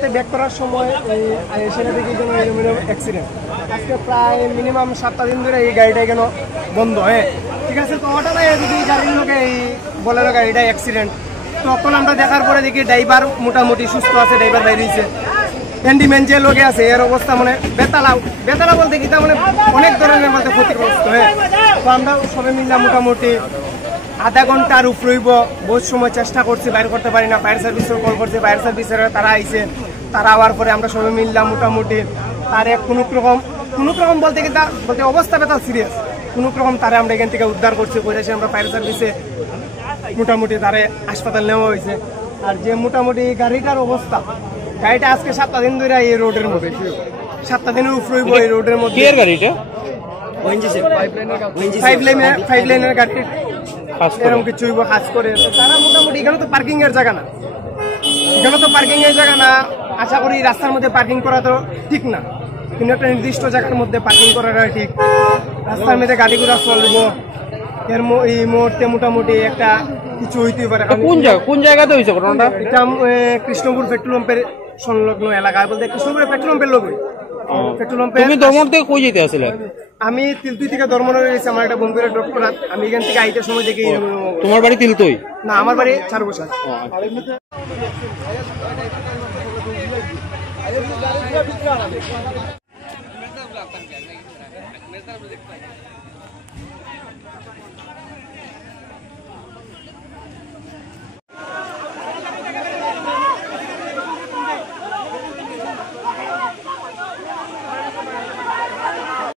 রাতে ব্যাক করার সময় সেটা দেখি যেন অ্যাক্সিডেন্ট। আজকে প্রায় মিনিমাম 7টা দিন ধরে এই গাড়িটা কেন বন্ধ। হ্যাঁ ঠিক আছে, তো হঠাৎ যদি গাড়ির লোকে এই বলেরো গাড়িটা অ্যাক্সিডেন্ট, তখন আমরা দেখার পরে দেখি ড্রাইভার মোটামুটি সুস্থ আছে, ড্রাইভার বাইরে হয়েছে। হ্যান্ডিম্যান যে লোকে আছে এর অবস্থা মানে বেতালা বলতে কি মানে অনেক ধরনের মধ্যে ক্ষতিগ্রস্ত। হ্যাঁ, তো আমরা সবাই মিলে মোটামুটি আধা ঘন্টার উপরইব বহুত সময় চেষ্টা করছি, বাইর করতে পারি না। ফায়ার সার্ভিসের কল করছে, ফায়ার সার্ভিসের তারা আইছে, তারা আওয়ার পরে আমরা সবাই মিললাম মোটামুটি তার কোনো রকম বলতে অবস্থা বেতাল সিরিয়াস, কোনো রকম তারা আমরা এখান থেকে উদ্ধার করছি, করে এসে আমরা ফায়ার সার্ভিসে মোটামুটি তারে হাসপাতাল নেওয়া হয়েছে। আর যে মোটামুটি গাড়িটার অবস্থা, গাড়িটা আজকে 7টা দিন ধরে এই রোডের মধ্যে, 7টা দিনের উপরইব এই রোডের মধ্যে। গাড়িটা ফাইভ লাইনের গাড়ি এরকম কিছু কাজ করে। তারা মোটামুটি এখানে তো পার্কিং এর জায়গা না, আশা করি রাস্তার মধ্যে পার্কিং করা তো ঠিক না, কিন্তু একটা নির্দিষ্ট জায়গার মধ্যে পার্কিং করাটা ঠিক। রাস্তার মধ্যে গাড়ি ঘোড়া চলবো, এই মুহূর্তে মোটামুটি একটা কিছু হইতে পারে। কোন জায়গাতে হয়েছে ঘটনাটা? এটা কৃষ্ণপুর পেট্রোল পাম্পের সংলগ্ন এলাকা, বলতে কৃষ্ণপুরের পেট্রোল পাম্পের লোক। আমি তিলতুই থেকে ধর্মনগর গেছি, আমার একটা বন্ধুরা ডক্টরাত। আমি এখান থেকে আইটার সময় দেখি। তোমার বাড়ি তিলতুই? না, আমার বাড়ি 4 বছর।